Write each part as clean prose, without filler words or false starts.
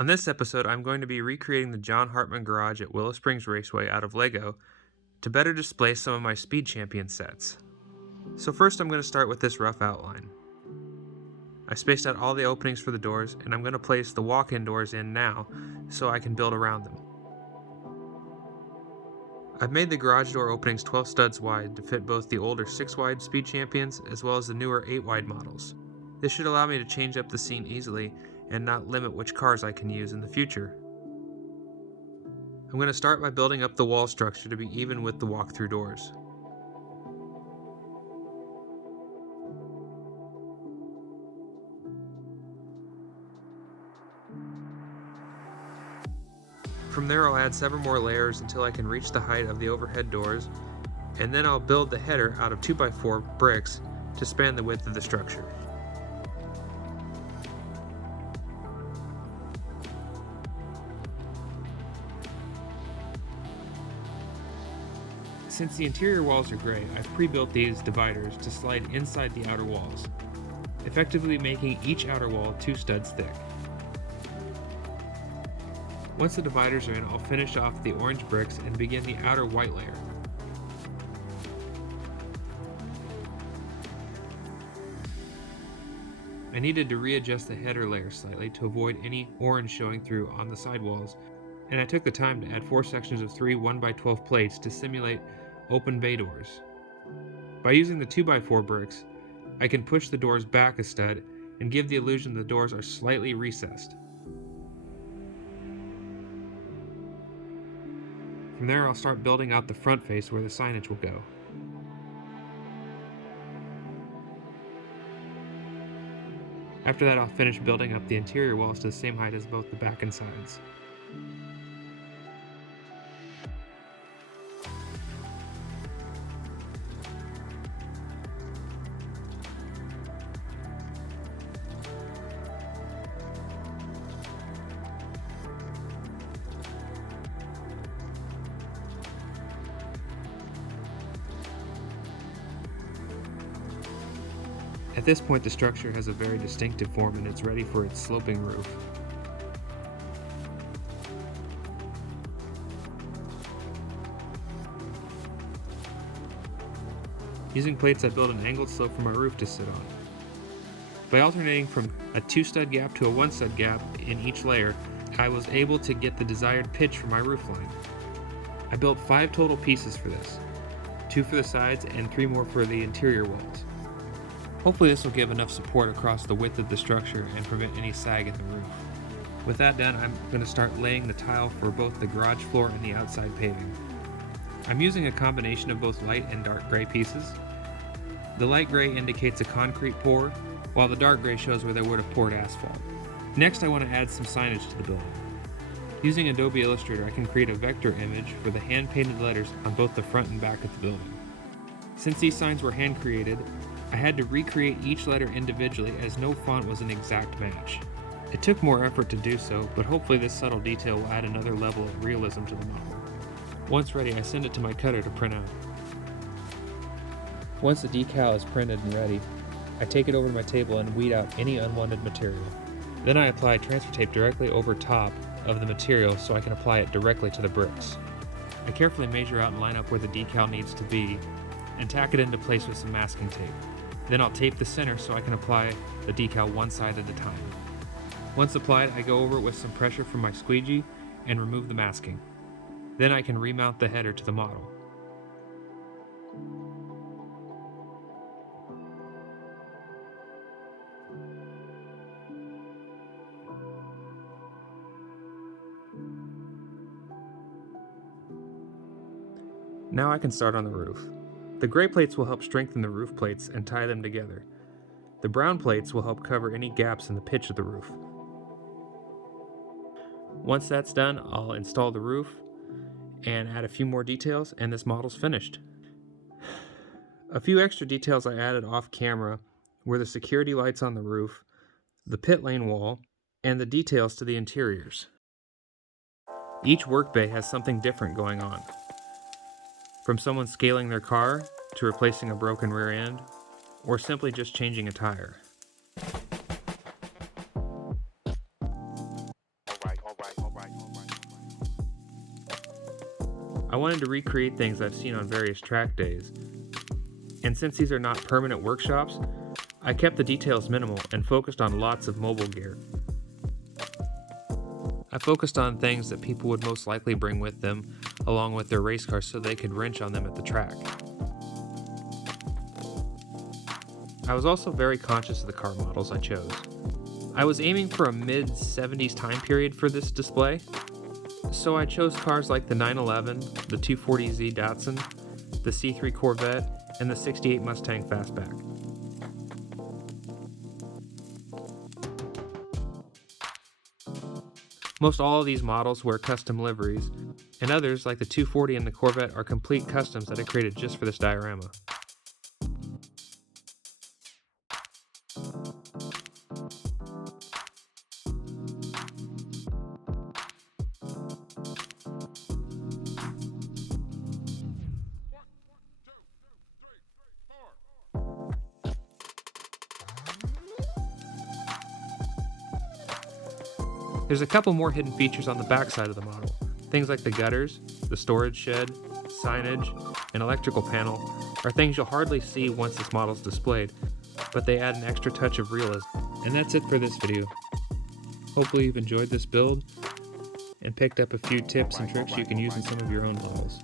On this episode, I'm going to be recreating the John Hartman Garage at Willow Springs Raceway out of Lego to better display some of my Speed Champion sets. So first I'm going to start with this rough outline. I spaced out all the openings for the doors, and I'm going to place the walk-in doors in now so I can build around them. I've made the garage door openings 12 studs wide to fit both the older 6-wide Speed Champions as well as the newer 8-wide models. This should allow me to change up the scene easily and not limit which cars I can use in the future. I'm going to start by building up the wall structure to be even with the walk-through doors. From there I'll add several more layers until I can reach the height of the overhead doors, and then I'll build the header out of 2x4 bricks to span the width of the structure. Since the interior walls are gray, I've pre-built these dividers to slide inside the outer walls, effectively making each outer wall 2 studs thick. Once the dividers are in, I'll finish off the orange bricks and begin the outer white layer. I needed to readjust the header layer slightly to avoid any orange showing through on the sidewalls, and I took the time to add 4 sections of 3 1x12 plates to simulate open bay doors. By using the 2x4 bricks, I can push the doors back a stud and give the illusion the doors are slightly recessed. From there I'll start building out the front face where the signage will go. After that I'll finish building up the interior walls to the same height as both the back and sides. At this point, the structure has a very distinctive form and it's ready for its sloping roof. Using plates, I built an angled slope for my roof to sit on. By alternating from a 2-stud gap to a 1-stud gap in each layer, I was able to get the desired pitch for my roof line. I built 5 total pieces for this, 2 for the sides and 3 more for the interior walls. Hopefully this will give enough support across the width of the structure and prevent any sag in the roof. With that done, I'm going to start laying the tile for both the garage floor and the outside paving. I'm using a combination of both light and dark gray pieces. The light gray indicates a concrete pour, while the dark gray shows where they would have poured asphalt. Next, I want to add some signage to the building. Using Adobe Illustrator, I can create a vector image for the hand-painted letters on both the front and back of the building. Since these signs were hand-created, I had to recreate each letter individually as no font was an exact match. It took more effort to do so, but hopefully this subtle detail will add another level of realism to the model. Once ready, I send it to my cutter to print out. Once the decal is printed and ready, I take it over to my table and weed out any unwanted material. Then I apply transfer tape directly over top of the material so I can apply it directly to the bricks. I carefully measure out and line up where the decal needs to be and tack it into place with some masking tape. Then I'll tape the center so I can apply the decal one side at a time. Once applied, I go over it with some pressure from my squeegee and remove the masking. Then I can remount the header to the model. Now I can start on the roof. The gray plates will help strengthen the roof plates and tie them together. The brown plates will help cover any gaps in the pitch of the roof. Once that's done, I'll install the roof and add a few more details, and this model's finished. A few extra details I added off camera were the security lights on the roof, the pit lane wall, and the details to the interiors. Each work bay has something different going on. From someone scaling their car, to replacing a broken rear end, or simply just changing a tire. Right. I wanted to recreate things I've seen on various track days. And since these are not permanent workshops, I kept the details minimal and focused on lots of mobile gear. I focused on things that people would most likely bring with them along with their race cars so they could wrench on them at the track. I was also very conscious of the car models I chose. I was aiming for a mid-70s time period for this display, so I chose cars like the 911, the 240Z Datsun, the C3 Corvette, and the 68 Mustang Fastback. Most all of these models wear custom liveries, and others, like the 240 and the Corvette, are complete customs that I created just for this diorama. There's a couple more hidden features on the backside of the model. Things like the gutters, the storage shed, signage, and electrical panel are things you'll hardly see once this model is displayed, but they add an extra touch of realism. And that's it for this video. Hopefully you've enjoyed this build and picked up a few tips and tricks you can use in some of your own models.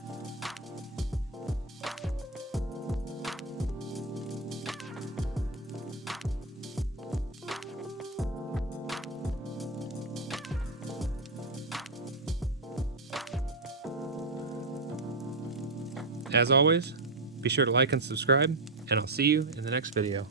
As always, be sure to like and subscribe, and I'll see you in the next video.